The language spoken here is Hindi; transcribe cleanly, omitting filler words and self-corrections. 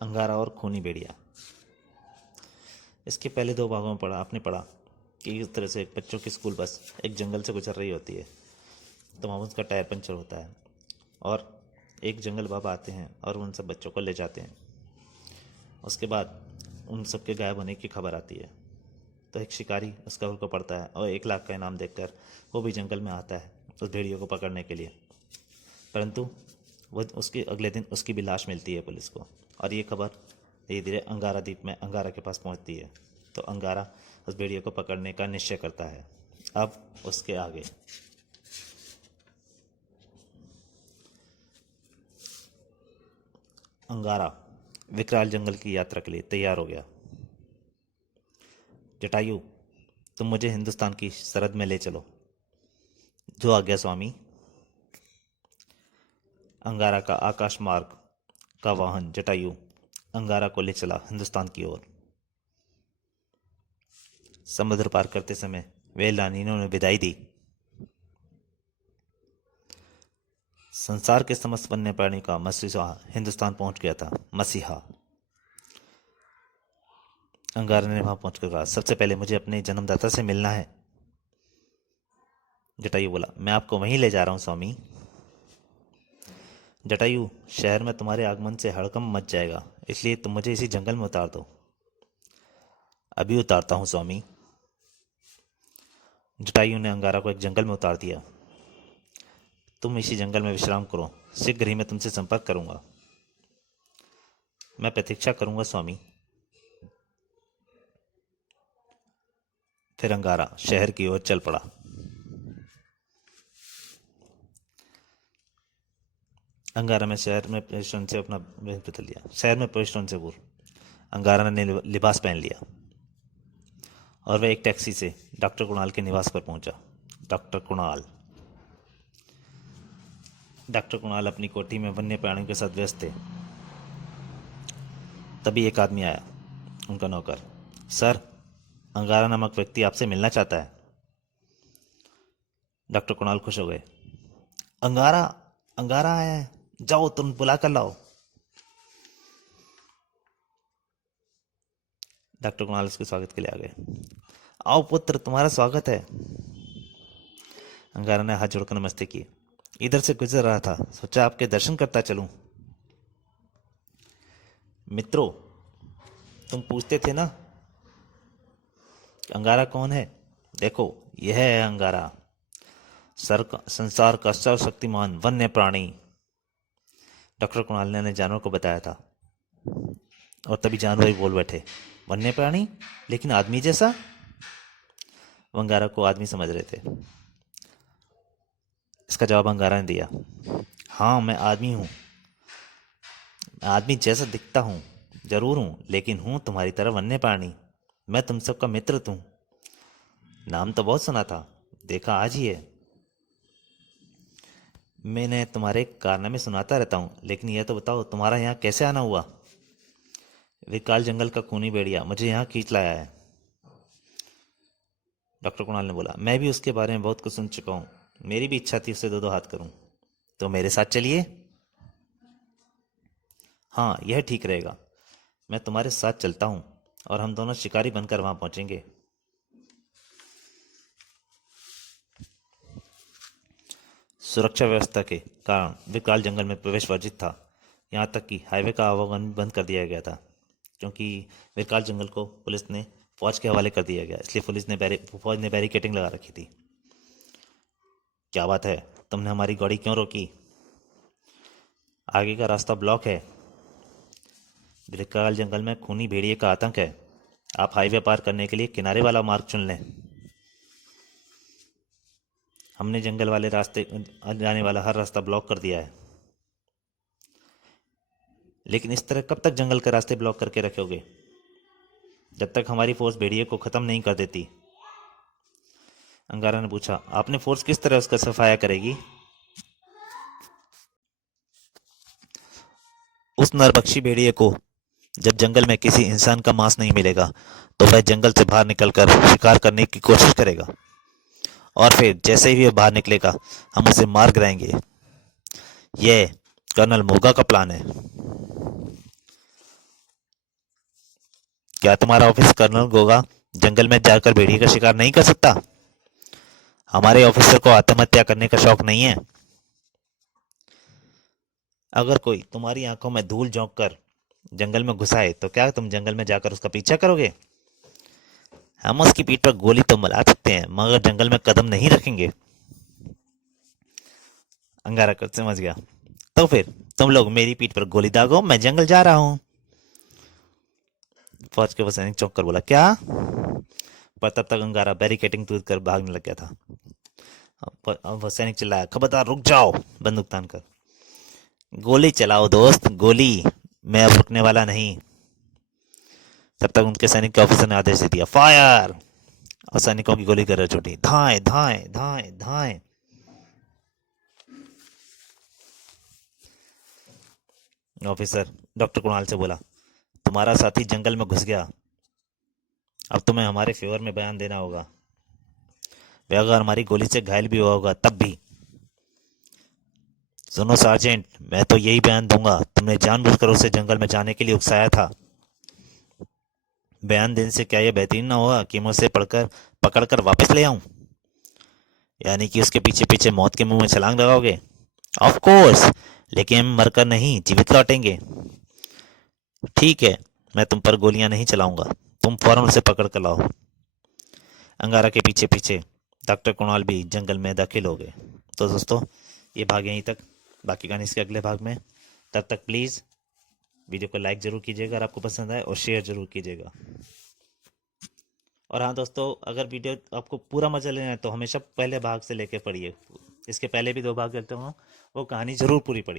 अंगारा और खूनी भेड़िया। इसके पहले दो भागों में आपने पढ़ा कि इस तरह से एक बच्चों की स्कूल बस एक जंगल से गुजर रही होती है, तो वहाँ उसका टायर पंचर होता है और एक जंगल बाबा आते हैं और उन सब बच्चों को ले जाते हैं। उसके बाद उन सब के गायब होने की खबर आती है, तो एक शिकारी उस खबर को पढ़ता है और 1 लाख का इनाम देखकर वो भी जंगल में आता है उस भेड़ियों को पकड़ने के लिए। परंतु वो उसके अगले दिन उसकी भी लाश मिलती है पुलिस को, और ये खबर धीरे धीरे अंगारा द्वीप में अंगारा के पास पहुंचती है। तो अंगारा उस भेड़िए को पकड़ने का निश्चय करता है। अब उसके आगे अंगारा विकराल जंगल की यात्रा के लिए तैयार हो गया। जटायु, तुम मुझे हिंदुस्तान की सरहद में ले चलो। जो आज्ञा स्वामी। अंगारा का आकाश मार्ग का वाहन जटायु अंगारा को ले चला हिंदुस्तान की ओर। समुद्र पार करते समय वेलानिनों ने विदाई दी। संसार के समस्त वन्य प्राणी का मसीहा हिंदुस्तान पहुंच गया था। मसीहा। अंगारा ने वहां पहुंचकर कहा, सबसे पहले मुझे अपने जन्मदाता से मिलना है। जटायु बोला, मैं आपको वहीं ले जा रहा हूं स्वामी। जटायु, शहर में तुम्हारे आगमन से हड़कंप मच जाएगा, इसलिए तुम मुझे इसी जंगल में उतार दो। अभी उतारता हूं स्वामी। जटायु ने अंगारा को एक जंगल में उतार दिया। तुम इसी जंगल में विश्राम करो, शीघ्र ही मैं तुमसे संपर्क करूंगा। मैं प्रतीक्षा करूंगा स्वामी। फिर अंगारा शहर की ओर चल पड़ा। अंगारा में शहर में प्रवेश से अपना वेश बदल लिया। शहर में प्रवेश से पूर्व अंगारा ने लिबास पहन लिया और वह एक टैक्सी से डॉक्टर कुणाल के निवास पर पहुंचा। डॉक्टर कुणाल अपनी कोठी में वन्य प्राणियों के साथ व्यस्त थे। तभी एक आदमी आया, उनका नौकर। सर, अंगारा नामक व्यक्ति आपसे मिलना चाहता है। डॉक्टर कुणाल खुश हो गए। अंगारा अंगारा आया है, जाओ तुम बुला कर लाओ। डॉक्टर कुणाल उसके स्वागत के लिए आ गए। आओ पुत्र, तुम्हारा स्वागत है। अंगारा ने हाथ जोड़कर नमस्ते किए। इधर से गुजर रहा था, सोचा आपके दर्शन करता चलूं। मित्रों, तुम पूछते थे ना अंगारा कौन है? देखो, यह है अंगारा, संसार का सर्वशक्तिमान वन्य प्राणी। डॉक्टर कुणाल ने जानवर को बताया था, और तभी जानवर ही बोल बैठे, वन्य प्राणी लेकिन आदमी जैसा? वो अंगारा को आदमी समझ रहे थे। इसका जवाब अंगारा ने दिया, हाँ मैं आदमी हूं, आदमी जैसा दिखता हूं जरूर हूं, लेकिन हूं तुम्हारी तरह वन्य प्राणी। मैं तुम सबका मित्र हूं। नाम तो बहुत सुना था, देखा आज ही है। मैंने तुम्हारे कारनामे सुनाता रहता हूँ, लेकिन यह तो बताओ तुम्हारा यहाँ कैसे आना हुआ? विकराल जंगल का खूनी भेड़िया मुझे यहाँ खींच लाया है। डॉक्टर कुणाल ने बोला, मैं भी उसके बारे में बहुत कुछ सुन चुका हूँ, मेरी भी इच्छा थी उससे दो दो हाथ करूं। तो मेरे साथ चलिए। हाँ, यह ठीक रहेगा, मैं तुम्हारे साथ चलता हूँ और हम दोनों शिकारी बनकर वहां पहुंचेंगे। सुरक्षा व्यवस्था के कारण विकराल जंगल में प्रवेश वर्जित था। यहाँ तक कि हाईवे का आवागमन बंद कर दिया गया था, क्योंकि विकराल जंगल को पुलिस ने फौज के हवाले कर दिया गया, इसलिए फौज ने बैरिकेडिंग लगा रखी थी। क्या बात है, तुमने हमारी गाड़ी क्यों रोकी? आगे का रास्ता ब्लॉक है। विकराल जंगल में खूनी भेड़िए का आतंक है, आप हाईवे पार करने के लिए किनारे वाला मार्ग चुन लें। हमने जंगल वाले रास्ते जाने वाला हर रास्ता ब्लॉक कर दिया है। लेकिन इस तरह कब तक जंगल के रास्ते ब्लॉक करके रखोगे? जब तक हमारी फोर्स भेड़िए को खत्म नहीं कर देती। अंगारा ने पूछा, आपने फोर्स किस तरह उसका सफाया करेगी? उस नरभक्षी भेड़िए को जब जंगल में किसी इंसान का मांस नहीं मिलेगा, तो वह जंगल से बाहर निकलकर शिकार करने की कोशिश करेगा, और फिर जैसे ही वह बाहर निकलेगा हम उसे मार गिराएंगे। यह कर्नल मोगा का प्लान है। क्या तुम्हारा ऑफिस कर्नल गोगा जंगल में जाकर भेड़िए का शिकार नहीं कर सकता? हमारे ऑफिसर को आत्महत्या करने का शौक नहीं है। अगर कोई तुम्हारी आंखों में धूल झोंक कर जंगल में घुसाए तो क्या तुम जंगल में जाकर उसका पीछा करोगे? हम उसकी पीठ पर गोली तो मरा सकते हैं मगर जंगल में कदम नहीं रखेंगे। अंगारा कुछ समझ गया। तो फिर तुम लोग मेरी पीठ पर गोली दागो, मैं जंगल जा रहा हूँ। फौज के वो सैनिक चौंक कर बोला, क्या? पर तब तक अंगारा बैरिकेटिंग तोड़ कर भागने लग गया था। अब वो सैनिक चिल्लाया, खबरदार रुक जाओ, बंदूक तान कर। गोली चलाओ दोस्त, गोली, मैं अब रुकने वाला नहीं। तब तक उनके सैनिक के ऑफिसर ने आदेश दे दिया, फायर। और सैनिकों की गोली कर छूटी, धाए धाए धाए धाए। ऑफिसर डॉक्टर कुणाल से बोला, तुम्हारा साथी जंगल में घुस गया, अब तुम्हें हमारे फेवर में बयान देना होगा। वे अगर हमारी गोली से घायल भी हुआ होगा तब भी। सुनो सार्जेंट, मैं तो यही बयान दूंगा, तुमने जानबूझकर उसे जंगल में जाने के लिए उकसाया था। बयान देने से क्या यह बेहतरीन ना होगा कि मैं उसे पकड़कर वापस ले आऊं? यानी कि उसके पीछे पीछे मौत के मुंह में छलांग लगाओगे? ऑफ कोर्स, लेकिन हम मरकर नहीं, जीवित लौटेंगे। ठीक है, मैं तुम पर गोलियां नहीं चलाऊंगा, तुम फौरन उसे पकड़ कर लाओ। अंगारा के पीछे पीछे डॉक्टर कुणाल भी जंगल में दाखिल हो गए। तो दोस्तों, ये भाग यहीं तक, बाकी कहानी इसके अगले भाग में। तब तक प्लीज़ वीडियो को लाइक ज़रूर कीजिएगा अगर आपको पसंद आए, और शेयर ज़रूर कीजिएगा। और हाँ दोस्तों, अगर वीडियो आपको पूरा मजा लेना है तो हमेशा पहले भाग से लेके पढ़िए। इसके पहले भी 2 भाग करते हूँ, वो कहानी ज़रूर पूरी पढ़िए।